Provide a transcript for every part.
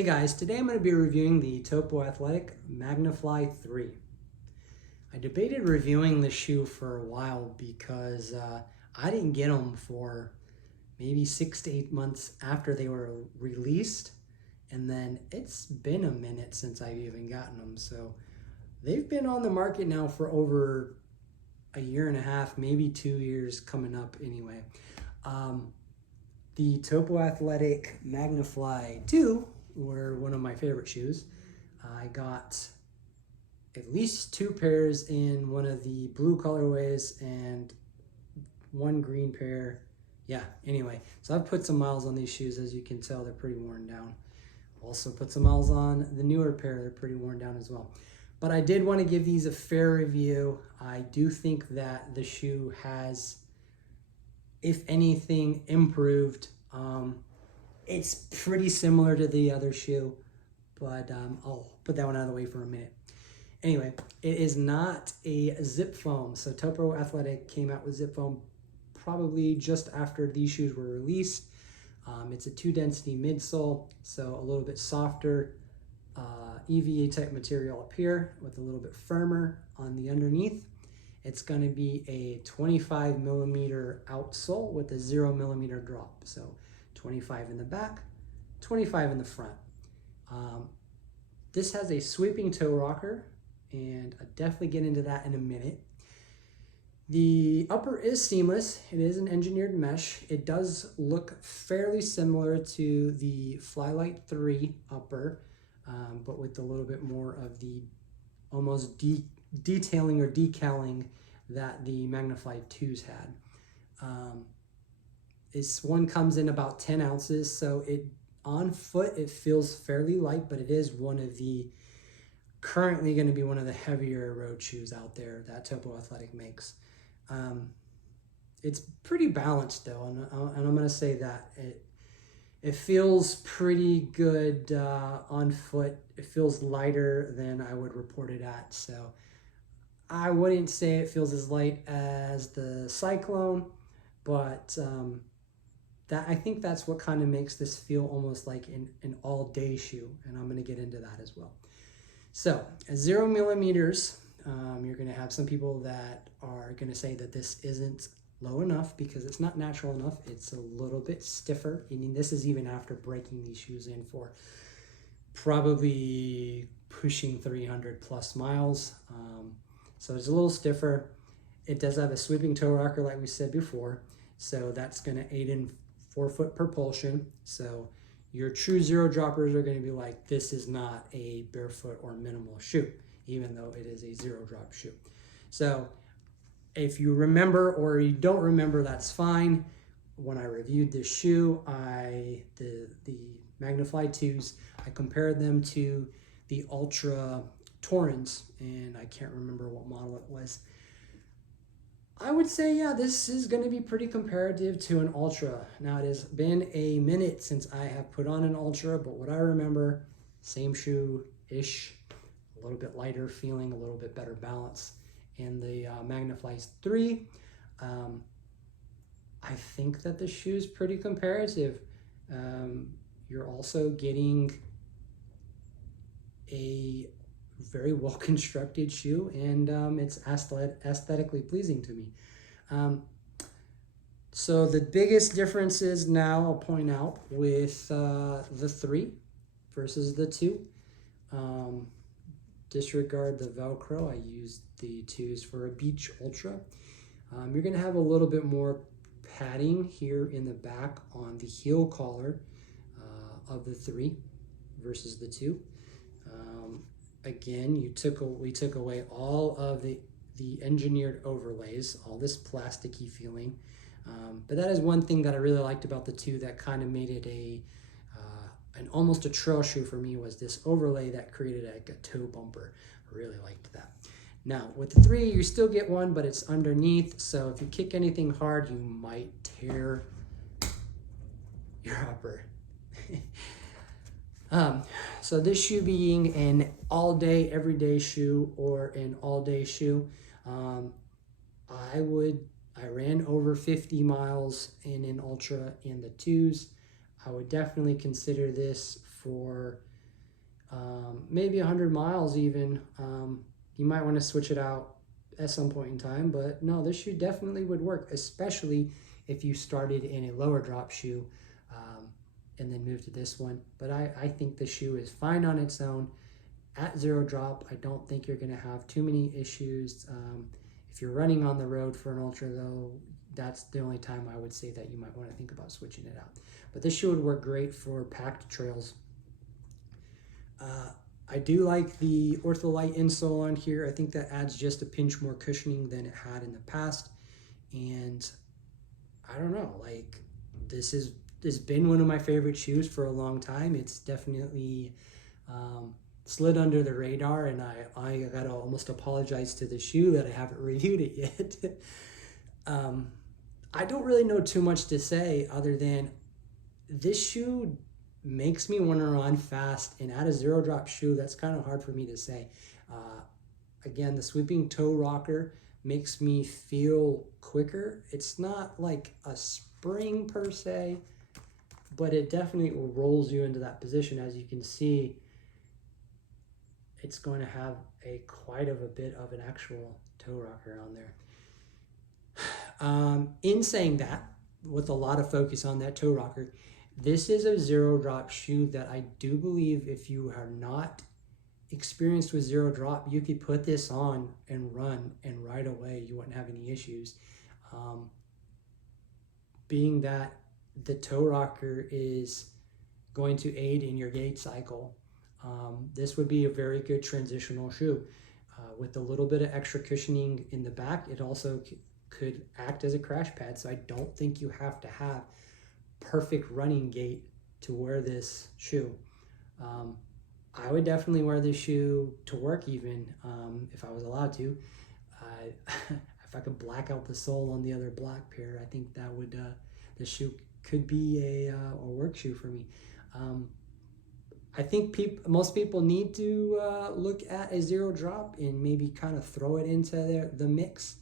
Hey guys, today I'm going to be reviewing the Topo Athletic Magnifly 3. I debated reviewing the shoe for a while because I didn't get them for maybe 6 to 8 months after they were released, and then it's been a minute since I've even gotten them. So they've been on the market now for over a year and a half, maybe 2 years coming up anyway. The Topo Athletic Magnifly 2 were one of my favorite shoes. I got at least 2 pairs in one of the blue colorways and 1 green pair. Yeah, anyway, so I've put some miles on these shoes. As you can tell, they're pretty worn down. Also put some miles on the newer pair. They're pretty worn down as well. But I did want to give these a fair review. I do think that the shoe has, if anything, improved. It's pretty similar to the other shoe, but I'll put that one out of the way for a minute. Anyway, it is not a zip foam. So Topo Athletic came out with zip foam probably just after these shoes were released. It's a 2-density midsole, so a little bit softer EVA type material up here with a little bit firmer on the underneath. It's going to be a 25 millimeter outsole with a 0 millimeter drop. So 25 in the back, 25 in the front. This has a sweeping toe rocker, and I'll definitely get into that in a minute. The upper is seamless. It is an engineered mesh. It does look fairly similar to the Flylight 3 upper, but with a little bit more of the almost detailing or decaling that the Magnifly 2s had. This one comes in about 10 ounces, so on foot it feels fairly light, but it is currently going to be one of the heavier road shoes out there that Topo Athletic makes. It's pretty balanced though, and I'm going to say that it feels pretty good on foot. It feels lighter than I would report it at, so I wouldn't say it feels as light as the Cyclone, but I think that's what kind of makes this feel almost like an all-day shoe, and I'm going to get into that as well. So at 0 millimeters, you're going to have some people that are going to say that this isn't low enough because it's not natural enough. It's a little bit stiffer. I mean, this is even after breaking these shoes in for probably pushing 300 plus miles. So it's a little stiffer. It does have a sweeping toe rocker like we said before, so that's going to aid in forefoot propulsion. So your true zero droppers are going to be like, this is not a barefoot or minimal shoe, even though it is a zero drop shoe. So if you remember or you don't remember, that's fine. When I reviewed this shoe, the Magnifly 2s, I compared them to the Ultra Torrens, and I can't remember what model it was. I would say, yeah, this is going to be pretty comparative to an Ultra. Now, it has been a minute since I have put on an Ultra, but what I remember, same shoe-ish, a little bit lighter feeling, a little bit better balance. And the Magnifly 3, I think that the shoe is pretty comparative. You're also getting a very well constructed shoe, and it's aesthetically pleasing to me. So the biggest differences now I'll point out with the 3 versus the 2. Disregard the Velcro. I used the 2s for a Beach Ultra. You're going to have a little bit more padding here in the back on the heel collar of the 3 versus the 2. Again, we took away all of the engineered overlays, all this plasticky feeling. But that is one thing that I really liked about the 2 that kind of made it an almost a trail shoe for me, was this overlay that created like a toe bumper. I really liked that. Now with the 3, you still get one, but it's underneath, so if you kick anything hard, you might tear your upper. So this shoe being an all-day, everyday shoe or an all-day shoe, I ran over 50 miles in an Ultra in the 2s. I would definitely consider this for maybe 100 miles even. You might want to switch it out at some point in time, but no, this shoe definitely would work, especially if you started in a lower drop shoe and then moved to this one. But I think the shoe is fine on its own. At zero drop, I don't think you're going to have too many issues. If you're running on the road for an ultra though, that's the only time I would say that you might want to think about switching it out. But this shoe would work great for packed trails. I do like the Ortholite insole on here. I think that adds just a pinch more cushioning than it had in the past. And I don't know, like this has been one of my favorite shoes for a long time. It's definitely slid under the radar, and I gotta almost apologize to the shoe that I haven't reviewed it yet. I don't really know too much to say other than this shoe makes me want to run fast, and at a zero drop shoe, that's kind of hard for me to say. Again, the sweeping toe rocker makes me feel quicker. It's not like a spring per se, but it definitely rolls you into that position. As you can see, it's going to have quite a bit of an actual toe rocker on there. In saying that, with a lot of focus on that toe rocker, this is a zero drop shoe that I do believe if you are not experienced with zero drop, you could put this on and run, and right away you wouldn't have any issues. Being that the toe rocker is going to aid in your gait cycle, this would be a very good transitional shoe. With a little bit of extra cushioning in the back, it also could act as a crash pad, so I don't think you have to have perfect running gait to wear this shoe. I would definitely wear this shoe to work even, if I was allowed to. If I could black out the sole on the other black pair, I think that would, the shoe could be a work shoe for me. I think most people need to look at a zero drop and maybe kind of throw it into the mix.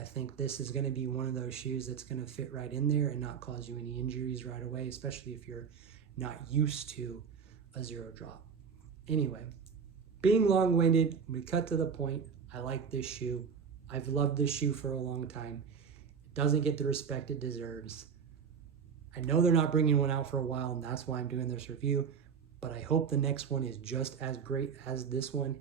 I think this is going to be one of those shoes that's going to fit right in there and not cause you any injuries right away, especially if you're not used to a zero drop. Anyway, being long-winded, we cut to the point. I like this shoe. I've loved this shoe for a long time. It doesn't get the respect it deserves. I know they're not bringing one out for a while, and that's why I'm doing this review, but I hope the next one is just as great as this one,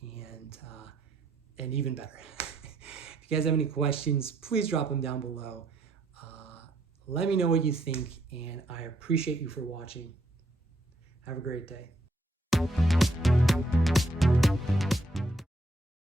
and even better. If you guys have any questions, please drop them down below. Let me know what you think, and I appreciate you for watching. Have a great day.